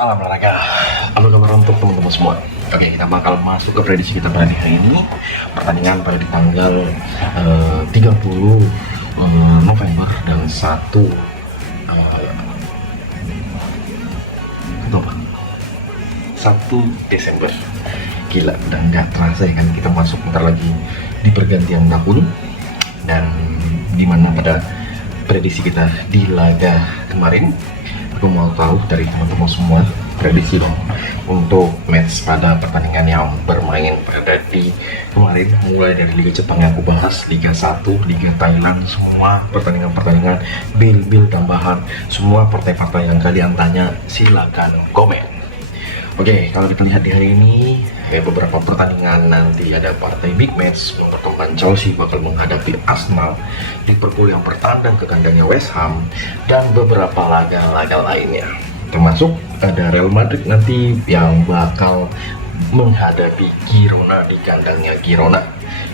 Salam olahraga. Apa kabar untuk teman-teman semua? Oke, kita bakal masuk ke prediksi kita pada hari ini. Pertandingan pada di tanggal 30 November dan 1 Desember. Gila, udah nggak terasa ya kan, kita masuk bentar lagi di pergantian tahun. Dan dimana pada prediksi kita di laga kemarin, aku mau tahu dari teman-teman semua prediksi dong untuk match pada pertandingan yang bermain pada di kemarin, mulai dari Liga Jepang yang aku bahas, Liga 1, Liga Thailand, semua pertandingan-pertandingan, bil tambahan, semua partai-partai yang kalian tanya, silakan komen. Oke, kalau kita lihat di hari ini, beberapa pertandingan nanti ada partai big match. Mempertemukan Chelsea bakal menghadapi Arsenal, Liverpool yang bertandang ke kandangnya West Ham, dan beberapa laga-laga lainnya. Termasuk ada Real Madrid nanti yang bakal menghadapi Girona di kandangnya Girona,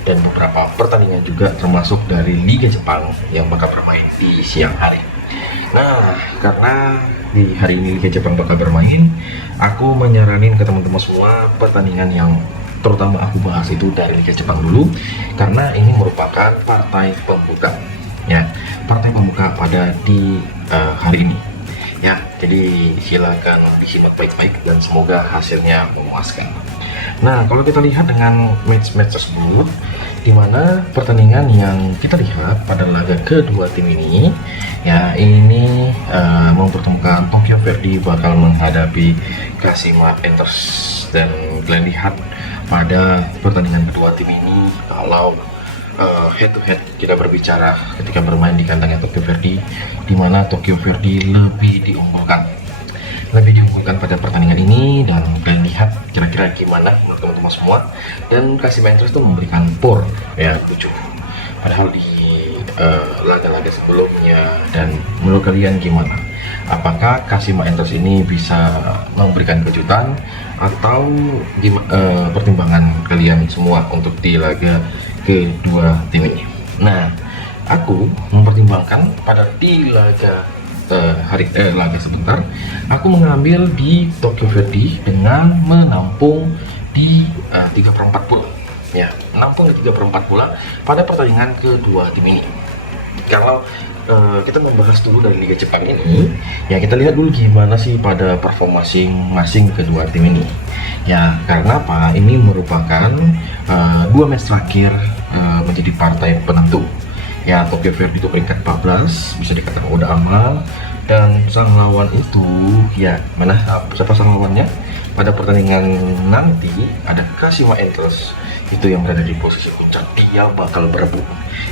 dan beberapa pertandingan juga termasuk dari Liga Jepang yang bakal bermain di siang hari. Nah, karena di hari ini Liga Jepang bakal bermain, aku menyaranin ke teman-teman semua pertandingan yang terutama aku bahas itu dari Liga Jepang dulu, karena ini merupakan partai pembuka ya, partai pembuka pada di hari ini ya. Jadi silakan disimak baik-baik dan semoga hasilnya memuaskan. Nah, kalau kita lihat dengan match-match tersebut, di mana pertandingan yang kita lihat pada laga kedua tim ini ya, ini mempertemukan Tokyo Verdy bakal menghadapi Kashima Antlers. Dan kalian lihat pada pertandingan kedua tim ini, kalau head to head kita berbicara ketika bermain di kandangnya Tokyo Verdy, di mana Tokyo Verdy lebih diunggulkan pada pertandingan ini. Dan kalian lihat kira-kira gimana menurut teman-teman semua. Dan Kashima Antlers itu memberikan POR yang 7, padahal di laga-laga sebelumnya. Dan menurut kalian gimana? Apakah Kashima Antlers ini bisa memberikan kejutan, atau pertimbangan kalian semua untuk di laga kedua tim ini? Nah, aku mempertimbangkan pada di laga laga sebentar, aku mengambil di Tokyo Verdy dengan menampung di 3/4 bola ya, menampung di 3/4 bola pada pertandingan kedua tim ini. Kalau kita membahas dulu dari Liga Jepang ini ya, kita lihat dulu gimana sih pada performa masing-masing kedua tim ini ya. Karena apa? Ini merupakan dua match terakhir menjadi partai penentu ya. Tokyo Verdy itu peringkat 14, bisa dikatakan udah aman. Dan sang lawan itu ya, mana siapa sang lawannya? Pada pertandingan nanti ada Kashima Antlers, itu yang berada di posisi puncak, dia bakal berebut.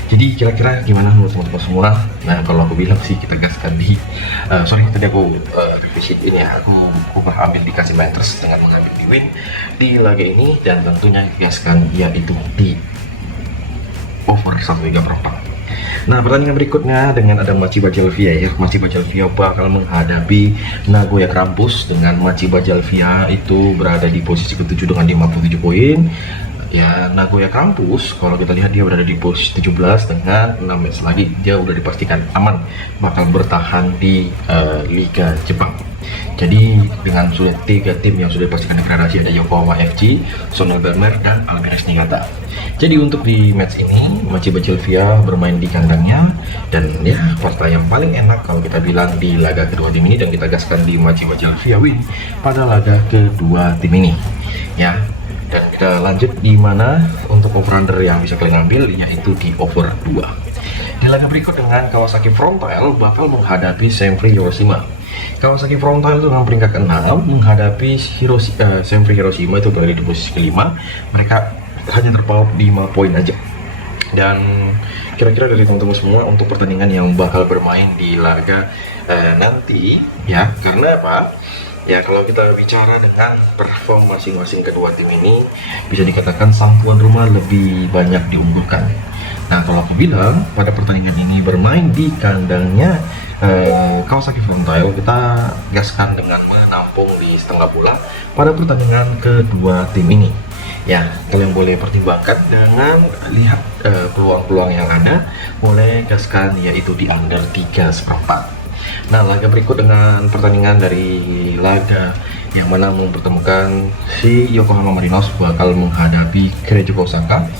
Jadi kira-kira gimana menurut teman-teman semua? Nah, kalau aku bilang sih kita gaskan di tadi aku revisi ini ya, aku ambil di Kashima Antlers dengan mengambil di win di laga ini, dan tentunya gaskan yaitu di over 1/3. Nah, pertandingan berikutnya dengan ada Machiba Jelvia ya. Machiba Jelvia bakal menghadapi Nagoya Grampus, dengan Machiba Jelvia itu berada di posisi ke-7 dengan 57 poin. Ya, Nagoya Grampus kalau kita lihat dia berada di posisi 17 dengan 6 match lagi. Dia udah dipastikan aman bakal bertahan di Liga Jepang. Jadi dengan sudah 3 tim yang sudah dipastikan degradasi, ada Yokohama FC, Sonel Bermer, dan Albirex Niigata. Jadi untuk di match ini Machiba Jelvia bermain di kandangnya, dan ya partai yang paling enak kalau kita bilang di laga kedua tim ini, dan kita gaskan di Machiba Jelvia win pada laga kedua tim ini ya. Dan kita lanjut di mana untuk over-under yang bisa kalian ambil yaitu di over 2. Di laga berikut dengan Kawasaki Frontale bakal menghadapi Senfri Hiroshima. Kawasaki Frontale itu dengan peringkat ke-6 menghadapi Senfri Hiroshima, itu berada di posisi ke-5. Mereka hanya terpaut 5 poin aja. Dan kira-kira dari teman-teman semua untuk pertandingan yang bakal bermain di laga nanti ya, karena apa? Ya, kalau kita bicara dengan perform masing-masing kedua tim ini, bisa dikatakan sang tuan rumah lebih banyak diunggulkan. Nah, kalau aku bilang pada pertandingan ini bermain di kandangnya Kawasaki Frontale, kita gaskan dengan menampung di setengah bola pada pertandingan kedua tim ini. Ya, kalian boleh pertimbangkan dengan lihat peluang-peluang yang ada, boleh gaskan yaitu di under 3/4. Nah, laga berikut dengan pertandingan dari laga yang mana mempertemukan si Yokohama Marinos bakal menghadapi Keiichi Osaka.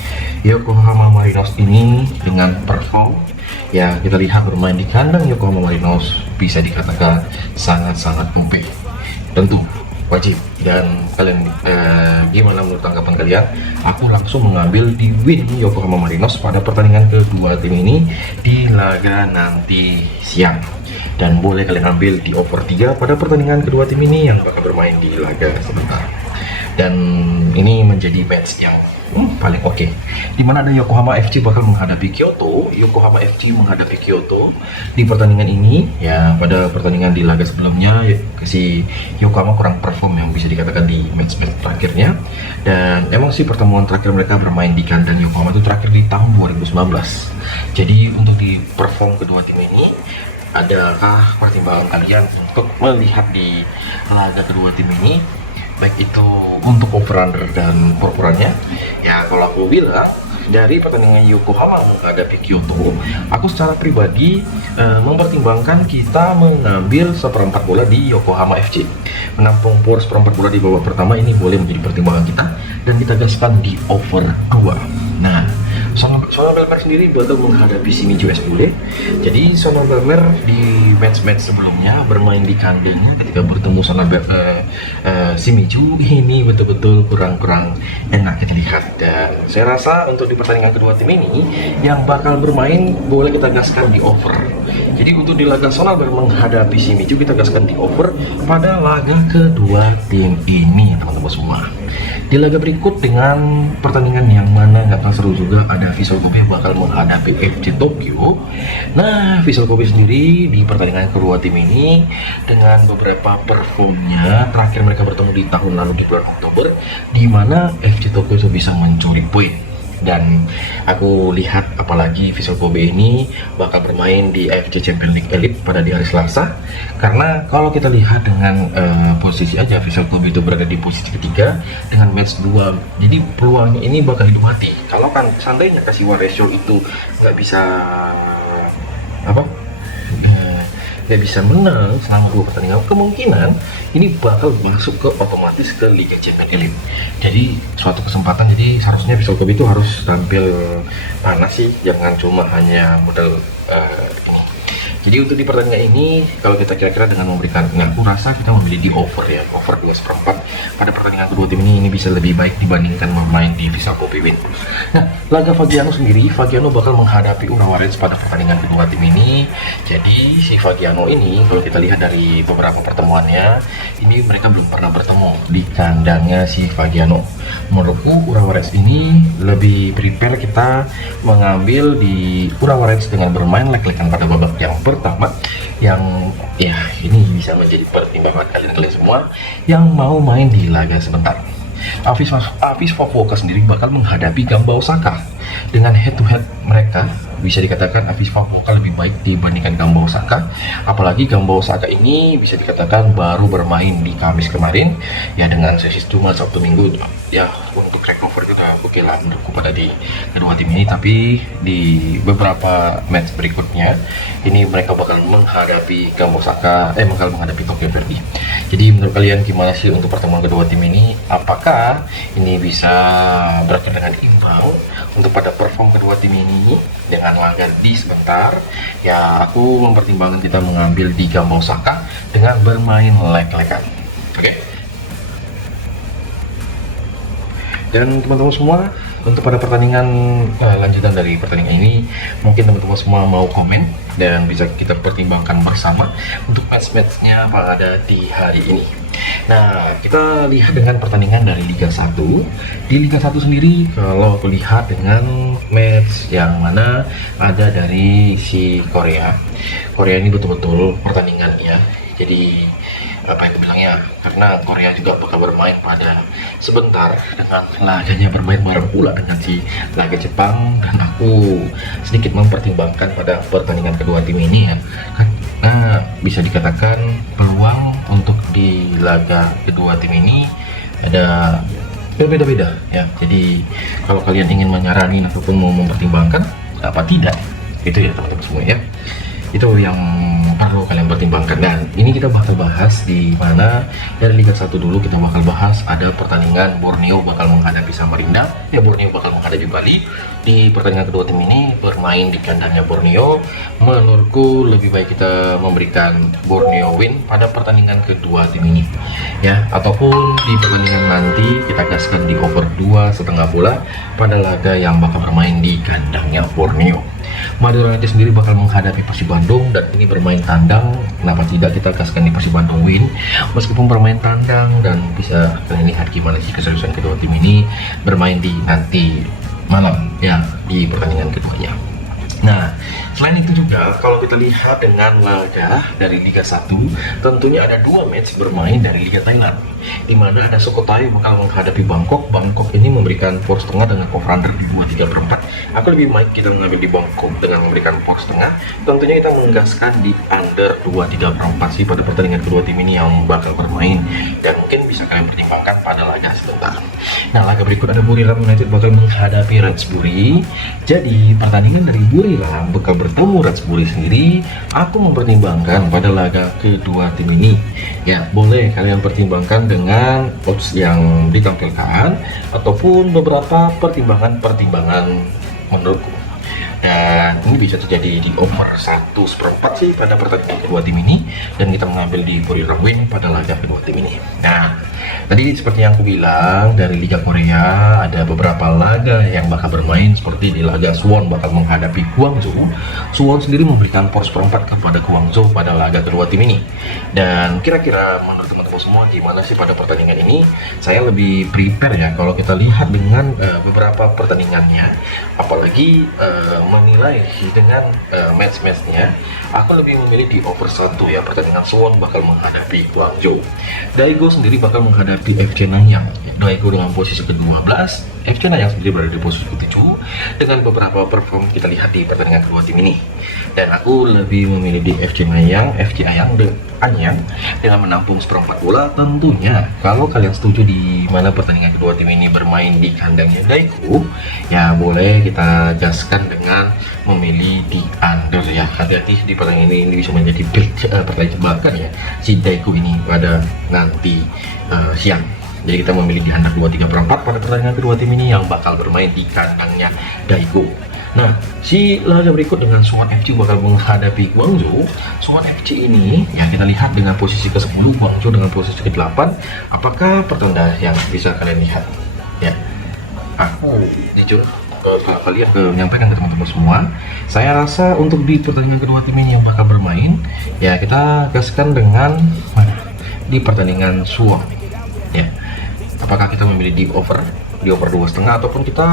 Yokohama Marinos ini dengan perform ya kita lihat bermain di kandang Yokohama Marinos bisa dikatakan sangat-sangat OP. Tentu wajib, dan kalian gimana menurut tanggapan kalian? Aku langsung mengambil di win Yokohama Marinos pada pertandingan kedua tim ini di laga nanti siang, dan boleh kalian ambil di over 3 pada pertandingan kedua tim ini yang bakal bermain di laga sebentar. Dan ini menjadi match yang paling oke, dimana ada Yokohama FC bakal menghadapi Kyoto. Yokohama FC menghadapi Kyoto di pertandingan ini ya. Pada pertandingan di laga sebelumnya si Yokohama kurang perform yang bisa dikatakan di match terakhirnya, dan emang sih pertemuan terakhir mereka bermain di kandang Yokohama itu terakhir di tahun 2019. Jadi untuk di perform kedua tim ini, adakah pertimbangan kalian untuk melihat di laga kedua tim ini, baik itu untuk over under dan pur-purannya? Ya kalau aku bilang dari pertandingan Yokohama menghadapi Kyoto, aku secara pribadi mempertimbangkan kita mengambil seperempat bola di Yokohama FC. Menampung pur seperempat bola di babak pertama ini boleh menjadi pertimbangan kita, dan kita gaskan di over 2. Nah, Sona Belmer sendiri bakal menghadapi Shimizu S boleh. Jadi Sona Belmer di match-match sebelumnya bermain di kandangnya, ketika bertemu Shimizu ini betul-betul kurang enak kita lihat. Dan saya rasa untuk di pertandingan kedua tim ini yang bakal bermain boleh kita gaskan di over. Jadi untuk di laga Sona Belmer menghadapi Shimizu kita gaskan di over pada laga kedua tim ini teman-teman semua. Di laga berikut dengan pertandingan yang mana nggak kalah seru juga, ada Vissel Kobe bakal menghadapi FC Tokyo. Nah, Vissel Kobe sendiri di pertandingan kedua tim ini dengan beberapa performnya terakhir mereka bertemu di tahun lalu di bulan Oktober, di mana FC Tokyo itu bisa mencuri poin. Dan aku lihat apalagi Vissel Kobe ini bakal bermain di AFC Champions League Elite pada di hari Selasa, karena kalau kita lihat dengan posisi aja Vissel Kobe itu berada di posisi ketiga dengan match 2, jadi peluangnya ini bakal hidup mati. Kalau kan seandainya kasih ratio itu nggak bisa nggak bisa menang selama 2 pertandingan, kemungkinan ini bakal masuk ke otomatis ke Liga Champions Elite. Jadi suatu kesempatan, jadi seharusnya Vissel Kobe itu harus tampil panas sih, jangan cuma hanya modal ini. Jadi untuk di pertandingan ini kalau kita kira-kira dengan memberikan, aku rasa kita memilih di over ya, over 2/4 pada pertandingan kedua tim ini bisa lebih baik dibandingkan bermain di Vissel Kobe win. Nah, laga Fagiano sendiri, Fagiano bakal menghadapi Urawa Reds pada pertandingan kedua tim ini. Jadi si Fagiano ini kalau kita lihat dari beberapa pertemuannya, ini mereka belum pernah bertemu di kandangnya si Fagiano. Menurutku Urawa Reds ini lebih prepare kita mengambil di Urawa Reds dengan bermain leg-legan pada babak yang pertama, yang ya ini bisa menjadi pertimbangan kalian semua yang mau main di laga sebentar. Avis Fukuoka sendiri bakal menghadapi Gamba Osaka. Dengan head to head mereka bisa dikatakan Avis Fukuoka lebih baik dibandingkan Gamba Osaka, apalagi Gamba Osaka ini bisa dikatakan baru bermain di Kamis kemarin ya, dengan sesi cuma Sabtu Minggu ya. Untuk recover itu udah oke lah menurutku pada di kedua tim ini, tapi di beberapa match berikutnya ini mereka bakal menghadapi Gamba Osaka, bakal menghadapi Tokyo Verdy. Jadi menurut kalian gimana sih untuk pertemuan kedua tim ini? Apakah ini bisa berakhir dengan imbang untuk pada perform kedua tim ini dengan laga di sebentar? Ya aku mempertimbangkan kita mengambil di Gamba Osaka dengan bermain leg-legan. Oke? Dan teman-teman semua, untuk pada pertandingan lanjutan dari pertandingan ini, mungkin teman-teman semua mau komen dan bisa kita pertimbangkan bersama untuk match-matchnya pada di hari ini. Nah, kita lihat dengan pertandingan dari Liga 1. Di Liga 1 sendiri, kalau aku lihat dengan match yang mana ada dari si Korea ini betul-betul pertandingannya, jadi apa yang bilangnya, karena Korea juga bakal bermain pada sebentar dengan laganya bermain bareng pula dengan si laga Jepang, dan aku sedikit mempertimbangkan pada pertandingan kedua tim ini ya, karena bisa dikatakan peluang untuk di laga kedua tim ini ada berbeda-beda ya. Jadi kalau kalian ingin menyaranin ataupun mau mempertimbangkan apa tidak, itu ya teman-teman semua ya, itu yang perlu kalian pertimbangkan. Dan ini kita bakal bahas di mana dari Liga 1 dulu kita bakal bahas ada pertandingan Borneo bakal menghadapi Samarinda. Ya, Borneo bakal menghadapi Bali. Di pertandingan kedua tim ini bermain di kandangnya Borneo. Menurutku lebih baik kita memberikan Borneo win pada pertandingan kedua tim ini. Ya, ataupun di pertandingan nanti kita gaskan di over 2,5 bola pada laga yang bakal bermain di kandangnya Borneo. Madura United sendiri bakal menghadapi Persib Bandung dan ini bermain tandang. Kenapa tidak kita kasihkan di Persib Bandung win meskipun bermain tandang, dan bisa kalian lihat gimana sih keseriusan kedua tim ini bermain di nanti malam ya di pertandingan keduanya. Nah, selain itu juga kalau kita lihat dengan laga dari Liga 1, tentunya ada 2 match bermain dari Liga Thailand, di mana ada Sukhothai bakal menghadapi Bangkok. Bangkok ini memberikan power setengah dengan over-under di 2,3/4. Aku lebih baik kita mengambil di Bangkok dengan memberikan power setengah. Tentunya kita menggaskan di under 2,3/4 sih pada pertandingan kedua tim ini yang bakal bermain, dan mungkin bisa kalian pertimbangkan pada laga sebentar. Nah, laga berikut ada Buriram United bakal menghadapi Ratchaburi. Jadi pertandingan dari Buriram bakal bertemu Ratchaburi sendiri. Aku mempertimbangkan pada laga kedua tim ini. Ya, boleh kalian pertimbangkan dengan odds yang ditampilkan ataupun beberapa pertimbangan menurutku. Dan ini bisa terjadi di over 1/4 sih pada pertandingan kedua tim ini, dan kita mengambil di Buriram win pada laga kedua tim ini. Nah, tadi seperti yang aku bilang dari Liga Korea ada beberapa laga yang bakal bermain, seperti di laga Suwon bakal menghadapi Gwangju. Suwon sendiri memberikan power 1/4 kepada Gwangju pada laga kedua tim ini. Dan kira-kira menurut teman-teman semua gimana sih pada pertandingan ini? Saya lebih prepare ya kalau kita lihat dengan beberapa pertandingannya, apalagi menilai dengan match-matchnya. Aku lebih memilih di over 1 ya. Pertandingan Suwon bakal menghadapi Gwangju. Daegu sendiri bakal menghadapi FC Nanyang. Daegu dengan posisi ke-12, FC Nanyang sendiri berada di posisi ke-7 dengan beberapa perform kita lihat di pertandingan kedua tim ini. Dan aku lebih memilih di FC Nanyang, FC Anyang dengan menampung 1/4 bola. Tentunya kalau kalian setuju di mana pertandingan kedua tim ini bermain di kandangnya Daegu, ya boleh kita gaskan dengan memilih di under ya. Hati-hati di pertandingan ini bisa menjadi pertandingan jebakan ya si Daegu ini pada nanti siang. Jadi kita memilih di under 2,3/4 pada pertandingan kedua tim ini yang bakal bermain di kandangnya Daegu. Nah, si laga berikut dengan Suwon FC bakal menghadapi Gwangju. Suwon FC ini ya kita lihat dengan posisi ke-10, Gwangju dengan posisi ke-8. Apakah pertanda yang bisa kalian lihat? Ya, aku jujur kalian menyampaikan ke teman-teman semua, saya rasa untuk di pertandingan kedua tim ini yang bakal bermain, ya kita gaskan dengan mana? Di pertandingan Suwon. Ya, apakah kita memilih di over 2,5 ataupun kita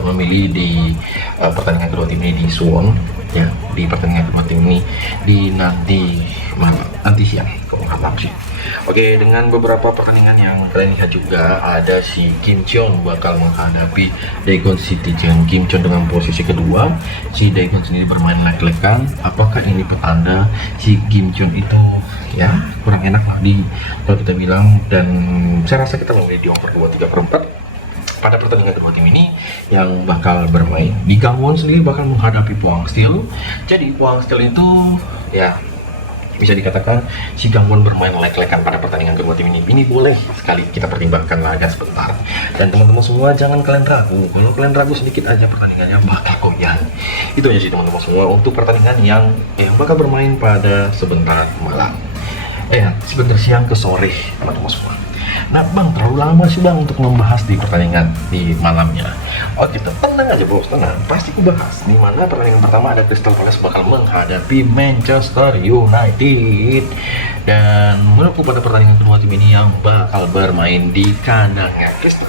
memilih di pertandingan kedua tim ini di Suwon ya, di pertandingan kedua tim ini di nanti malam, nanti siang kalau malam sih. Oke, dengan beberapa pertandingan yang kalian lihat juga ada si Kim Cheon bakal menghadapi Daegon Citizen. Kim Cheon dengan posisi kedua, si Daegon sendiri bermain lek-lekan. Apakah ini petanda si Kim Cheon itu ya kurang enak lah di kalau kita bilang, dan saya rasa kita memilih di over 2,3/4 pada pertandingan kedua tim ini yang bakal bermain. Di Gangwon sendiri bakal menghadapi Pohang Steel. Jadi Pohang Steel itu ya bisa dikatakan si Gangwon bermain lek-lekan pada pertandingan kedua tim ini. Ini boleh sekali kita pertimbangkan laga sebentar. Dan teman-teman semua jangan kalian ragu. Kalau kalian ragu sedikit aja pertandingannya bakal goyang. Itu aja sih teman-teman semua untuk pertandingan yang bakal bermain pada sebentar malam. Sebentar siang ke sore teman-teman semua. Nah bang, terlalu lama sih bang untuk membahas di pertandingan di malamnya. Oh gitu, tenang aja bos, tenang. Pasti ku bahas. Di mana pertandingan pertama ada Crystal Palace bakal menghadapi Manchester United. Dan menurutku pada pertandingan kedua tim ini yang bakal bermain di kandangnya Crystal,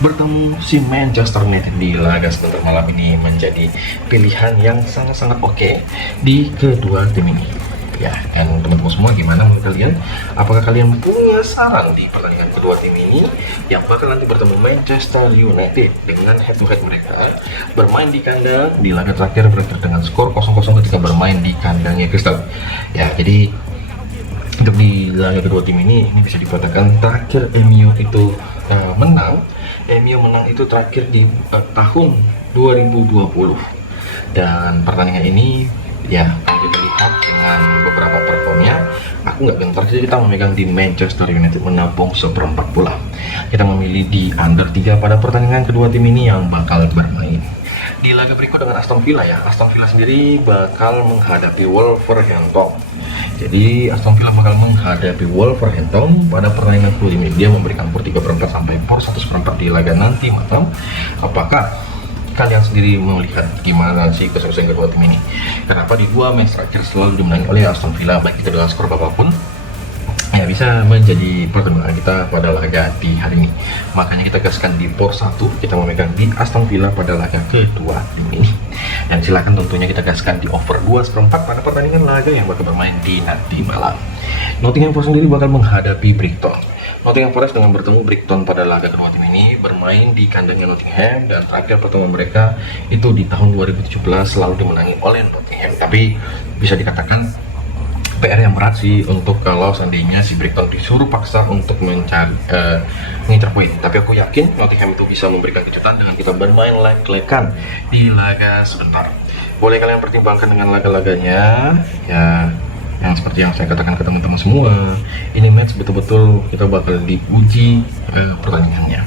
bertemu si Manchester United di laga sebentar malam ini menjadi pilihan yang sangat-sangat oke di kedua tim ini. Ya, dan teman-teman semua gimana menurut kalian? Apakah kalian punya saran di pertandingan kedua tim ini yang bakal nanti bertemu Manchester United dengan head to head mereka bermain di kandang di laga terakhir berakhir dengan skor 0-0 ketika bermain di kandangnya Crystal. Ya, jadi untuk di laga kedua tim ini bisa dikatakan terakhir MU itu menang. MU menang itu terakhir di tahun 2020. Dan pertandingan ini ya kalau kita lihat melihat dengan beberapa performnya, aku nggak gentar sih kita memegang di Manchester United menabung seperempat bola. Kita memilih di under 3 pada pertandingan kedua tim ini yang bakal bermain. Di laga berikut dengan Aston Villa ya, Aston Villa sendiri bakal menghadapi Wolverhampton. Jadi Aston Villa bakal menghadapi Wolverhampton pada pertandingan kedua ini. Dia memberikan POR 3/4 sampai POR 1/4 di laga nanti malam. Apakah kalian sendiri melihat gimana sih kesuksesan kedua tim ini? Kenapa di dua match terakhir selalu dimenangi oleh Aston Villa baik itu dengan skor apapun? Ya bisa menjadi pertimbangan kita pada laga di hari ini. Makanya kita gaskan di POR 1, kita memegang di Aston Villa pada laga kedua tim ini. Dan silakan tentunya kita gaskan di over 2/4 pada pertandingan laga yang bakal bermain di nanti malam. Nottingham Forest sendiri bakal menghadapi Brighton. Nottingham Forest dengan bertemu Brighton pada laga kedua tim ini bermain di kandangnya Nottingham, dan terakhir pertemuan mereka itu di tahun 2017 selalu dimenangi oleh Nottingham. Tapi bisa dikatakan PR yang berat sih untuk kalau seandainya si Brighton disuruh paksa untuk mencari mengincar poin. Tapi aku yakin Nottingham itu bisa memberikan kejutan dengan kita bermain leg-legan di laga sebentar. Boleh kalian pertimbangkan dengan laga-laganya ya, yang seperti yang saya katakan ke teman-teman semua, ini match betul-betul kita bakal diuji pertandingannya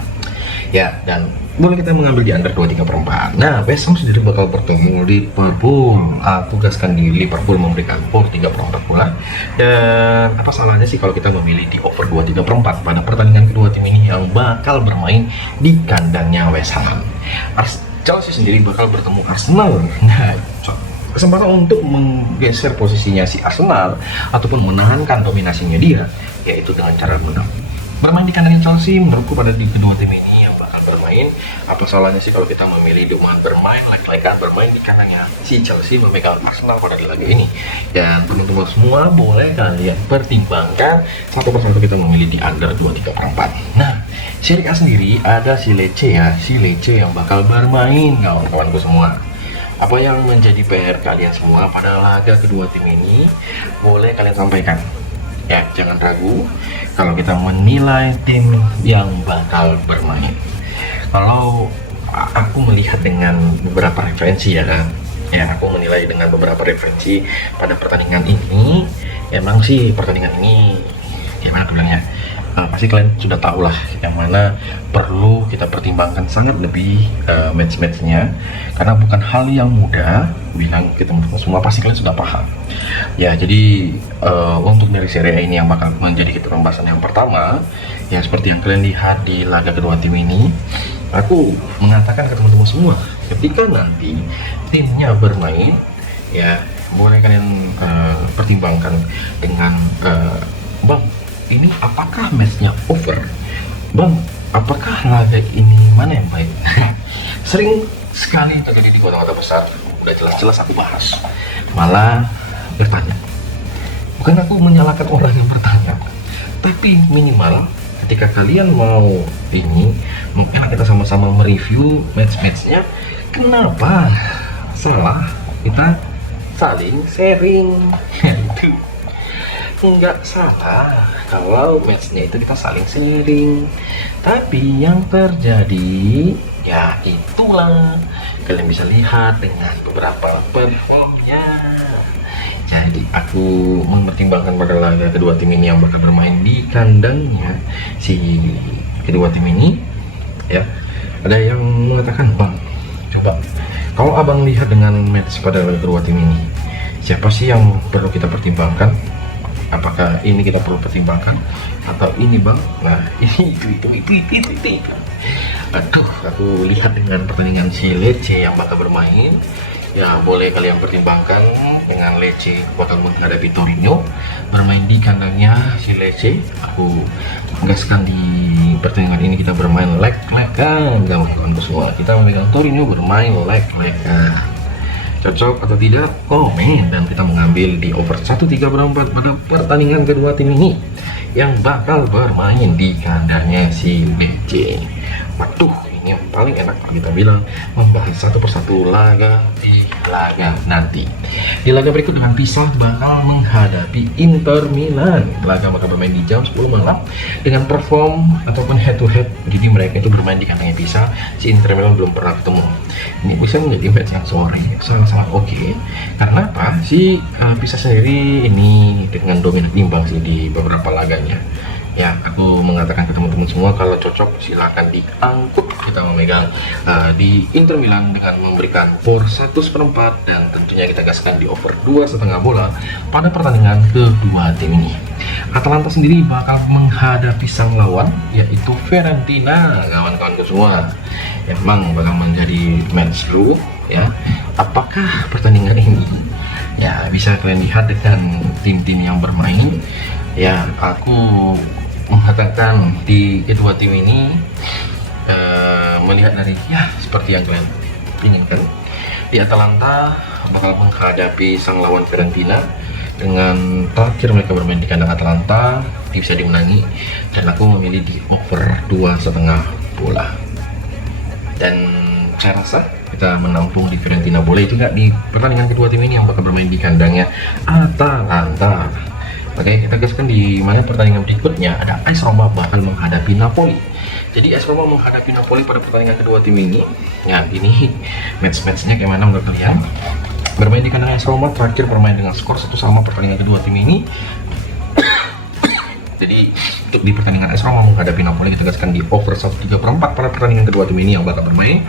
ya. Dan boleh kita mengambil di under 23/4. Nah, West Ham sendiri bakal bertemu Liverpool. Tugaskan di Liverpool memberikan POR 3/4 bola. Dan apa salahnya sih kalau kita memilih di over 23/4 pada pertandingan kedua tim ini yang bakal bermain di kandangnya West Ham. Chelsea sendiri bakal bertemu Arsenal. Nah, kesempatan untuk menggeser posisinya si Arsenal ataupun menahankan dominasinya dia, yaitu dengan cara menang. Bermain di kandangnya Chelsea, menurutku pada di kedua tim ini yang bakal bermain, apa salahnya sih kalau kita memilih dengan bermain leg-legan bermain di kandangnya si Chelsea memegang Arsenal pada laga ini. Dan teman-teman semua boleh kalian pertimbangkan satu persatu kita memilih di under 23/4. Nah, Serie A sendiri ada si Lecce ya, si Lecce yang bakal bermain kawan-kawanku semua. Apa yang menjadi PR kalian semua pada laga kedua tim ini boleh kalian sampaikan. Ya, jangan ragu kalau kita menilai tim yang bakal bermain. Kalau aku melihat dengan beberapa referensi ya kan, ya aku menilai dengan beberapa referensi pada pertandingan ini. Emang sih pertandingan ini gimana bilangnya, pasti kalian sudah tahu lah yang mana perlu kita pertimbangkan sangat lebih match-matchnya, karena bukan hal yang mudah. Bilang kita semua pasti kalian sudah paham ya. Jadi untuk dari Serie A ini yang bakal menjadi kita pembahasan yang pertama, yang seperti yang kalian lihat di laga kedua tim ini, aku mengatakan ke teman-teman semua, ketika nanti timnya bermain ya boleh kalian pertimbangkan dengan bang, ini apakah matchnya over? Bang, apakah laga ini mana yang baik? Sering sekali terjadi di kota-kota besar, udah jelas-jelas aku bahas, malah bertanya. Bukan aku menyalahkan orang yang bertanya, tapi minimal ketika kalian mau ini, mungkin kita sama-sama mereview match-matchnya. Kenapa salah kita saling sharing? Itu nggak salah kalau matchnya itu kita saling sharing, tapi yang terjadi ya itulah kalian bisa lihat dengan beberapa performnya. Jadi aku mempertimbangkan pada laga kedua tim ini yang bakal bermain di kandangnya si kedua tim ini ya. Ada yang mengatakan, bang, coba kalau abang lihat dengan match pada laga kedua tim ini, siapa sih yang perlu kita pertimbangkan? Apakah ini kita perlu pertimbangkan atau ini bang? Nah ini itu. Aduh, aku lihat dengan pertandingan si Lecce yang bakal bermain ya, boleh kalian pertimbangkan dengan Lecce bakal menghadapi Torino, bermain di kandangnya si Lecce. Aku tegaskan di pertandingan ini kita bermain leg-legan, kawan-kawan semua. Kita memegang Torino bermain leg-legan. Cocok atau tidak, komen, dan kita mengambil di over 1/3/4 pada pertandingan kedua tim ini yang bakal bermain di kandangnya si Lecce. Waduh, ini yang paling enak kita bilang membahas satu persatu laga di laga nanti. Di laga berikut dengan Pisa bakal menghadapi Inter Milan. Laga bakal bermain di jam 10 malam dengan perform ataupun head to head. Jadi mereka itu bermain di kandangnya Pisa. Si Inter Milan belum pernah ketemu. Ini bisa menjadi match yang sore sangat-sangat oke. Karena apa? Si Pisa sendiri ini dengan dominan imbang sih di beberapa laganya. Ya, aku mengatakan ke teman-teman semua kalau cocok silakan diangkut kita memegang di Inter Milan dengan memberikan for 1/4 dan tentunya kita gaskan di over 2,5 bola pada pertandingan kedua tim ini. Atalanta sendiri bakal menghadapi sang lawan yaitu Fiorentina, kawan-kawanku semua. Emang bakal menjadi match seru ya. Apakah pertandingan ini ya bisa kalian lihat dengan tim-tim yang bermain? Ya, aku mengatakan di kedua tim ini melihat dari ya seperti yang kalian inginkan. Di Atalanta bakal menghadapi sang lawan Fiorentina dengan terakhir mereka bermain di kandang Atalanta bisa dimenangi, dan aku memilih di over 2,5 bola. Dan saya rasa kita menampung di Fiorentina. Boleh juga di pertandingan kedua tim ini yang bakal bermain di kandangnya Atalanta. Oke, kita gaskan di mana pertandingan berikutnya ada AS Roma bakal menghadapi Napoli. Jadi AS Roma menghadapi Napoli pada pertandingan kedua tim ini. Nah, ini match-matchnya kayak mana menurut kalian? Bermain di kandang AS Roma, terakhir bermain dengan skor 1-1 pertandingan kedua tim ini. Jadi untuk di pertandingan AS Roma menghadapi Napoli kita gaskan di over 1/3 pada pertandingan kedua tim ini yang bakal bermain.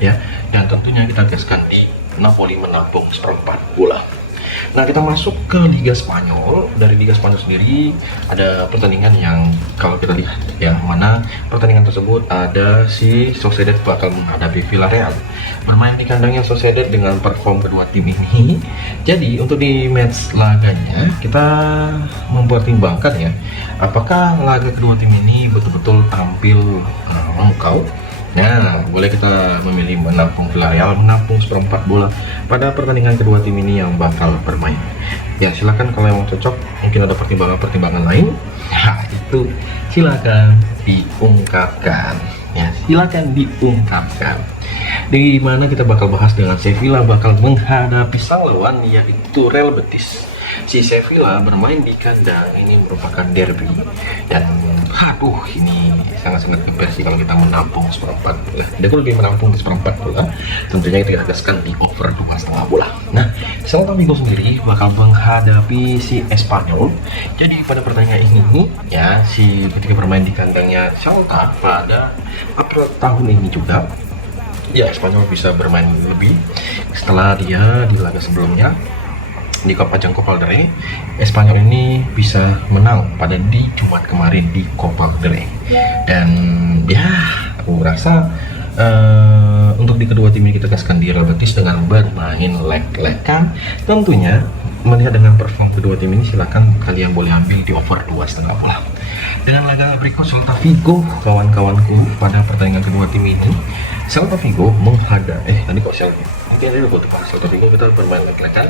Ya, dan tentunya kita gaskan di Napoli menampung 1/4 bola. Nah, kita masuk ke Liga Spanyol. Dari Liga Spanyol sendiri ada pertandingan yang kalau kita lihat ya, mana pertandingan tersebut ada si Sociedad bakal menghadapi Villarreal. Bermain di kandangnya Sociedad dengan perform kedua tim ini. Jadi untuk di match laganya kita mempertimbangkan ya, apakah laga kedua tim ini betul-betul tampil memukau. Nah, boleh kita memilih menampung Villarreal, menampung 1/4 bola pada pertandingan kedua tim ini yang bakal bermain. Ya, silakan kalau yang cocok, mungkin ada pertimbangan-pertimbangan lain. Ya, itu silakan diungkapkan. Ya, silakan diungkapkan. Di mana kita bakal bahas dengan Sevilla bakal menghadapi sang lawan yaitu Real Betis. Si Sevilla bermain di kandang ini merupakan derby, dan ini sangat-sangat diversi kalau kita menampung 1/4 bola. Dia lebih menampung di 1/4 bola, tentunya kita gaskan di over 2,5 bola. Nah, Celta Vigo sendiri bakal menghadapi si Espanyol. Jadi pada pertandingan ini ya, si ketika bermain di kandangnya Celta pada April tahun ini juga ya, Espanyol bisa bermain lebih setelah dia di laga sebelumnya di Ajang Copa del Rey. Espanyol ini bisa menang pada di Jumat kemarin di Copa del Rey. Dan ya, aku rasa untuk di kedua tim ini kita gaskan di Real Betis dengan bermain leg-legan. Tentunya melihat dengan perform kedua tim ini, silakan kalian boleh ambil di over 2,5 bola. Dengan laga berikut Celta Vigo, kawan-kawanku, pada pertandingan kedua tim ini Celta Vigo menghadapi tadi kok Celta mungkin ada lupa tuh Celta Vigo kita bermain leg-legan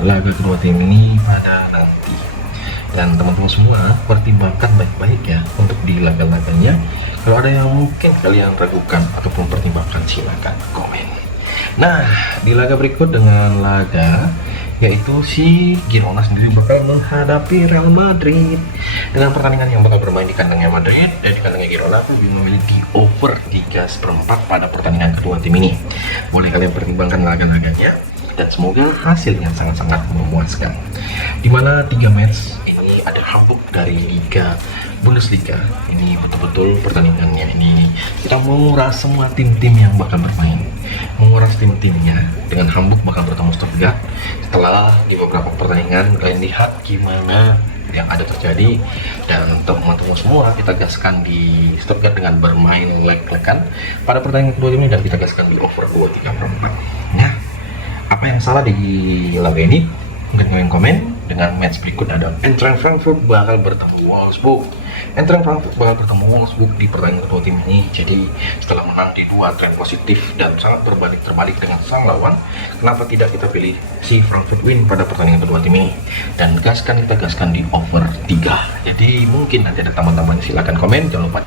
laga kedua tim ini pada nanti. Dan teman-teman semua pertimbangkan baik-baik ya untuk di laga-laganya. Kalau ada yang mungkin kalian ragukan ataupun pertimbangkan, silakan komen. Nah, di laga berikut dengan laga yaitu si Girona sendiri bakal menghadapi Real Madrid. Dengan pertandingan yang bakal bermain di kandangnya Madrid dan di kandangnya Girona, aku memiliki over 3/4 pada pertandingan kedua tim ini. Boleh kalian pertimbangkan laga-laganya dan semoga hasil yang sangat-sangat memuaskan. Dimana 3 match ini ada Hamburg dari Liga Bundesliga. Ini betul-betul pertandingannya ini kita menguras semua tim-tim yang bakal bermain, menguras tim-timnya. Dengan Hamburg bakal bertemu Stuttgart. Setelah di beberapa pertandingan kalian lihat gimana yang ada terjadi, dan untuk teman-teman semua kita gaskan di Stuttgart dengan bermain leg-legan pada pertandingan kedua ini, dan kita gaskan di over 2/3. Nah, apa yang salah di laga ini? Mungkin kalian komen. Dengan match berikut ada Eintracht Frankfurt bakal bertemu Wolfsburg. Eintracht Frankfurt bakal bertemu Wolfsburg di pertandingan kedua tim ini. Jadi setelah menang di 2 tren positif dan sangat terbalik dengan sang lawan, kenapa tidak kita pilih si Frankfurt win pada pertandingan kedua tim ini, dan kita gaskan di over 3. Jadi mungkin nanti ada teman-teman, silakan komen, jangan lupa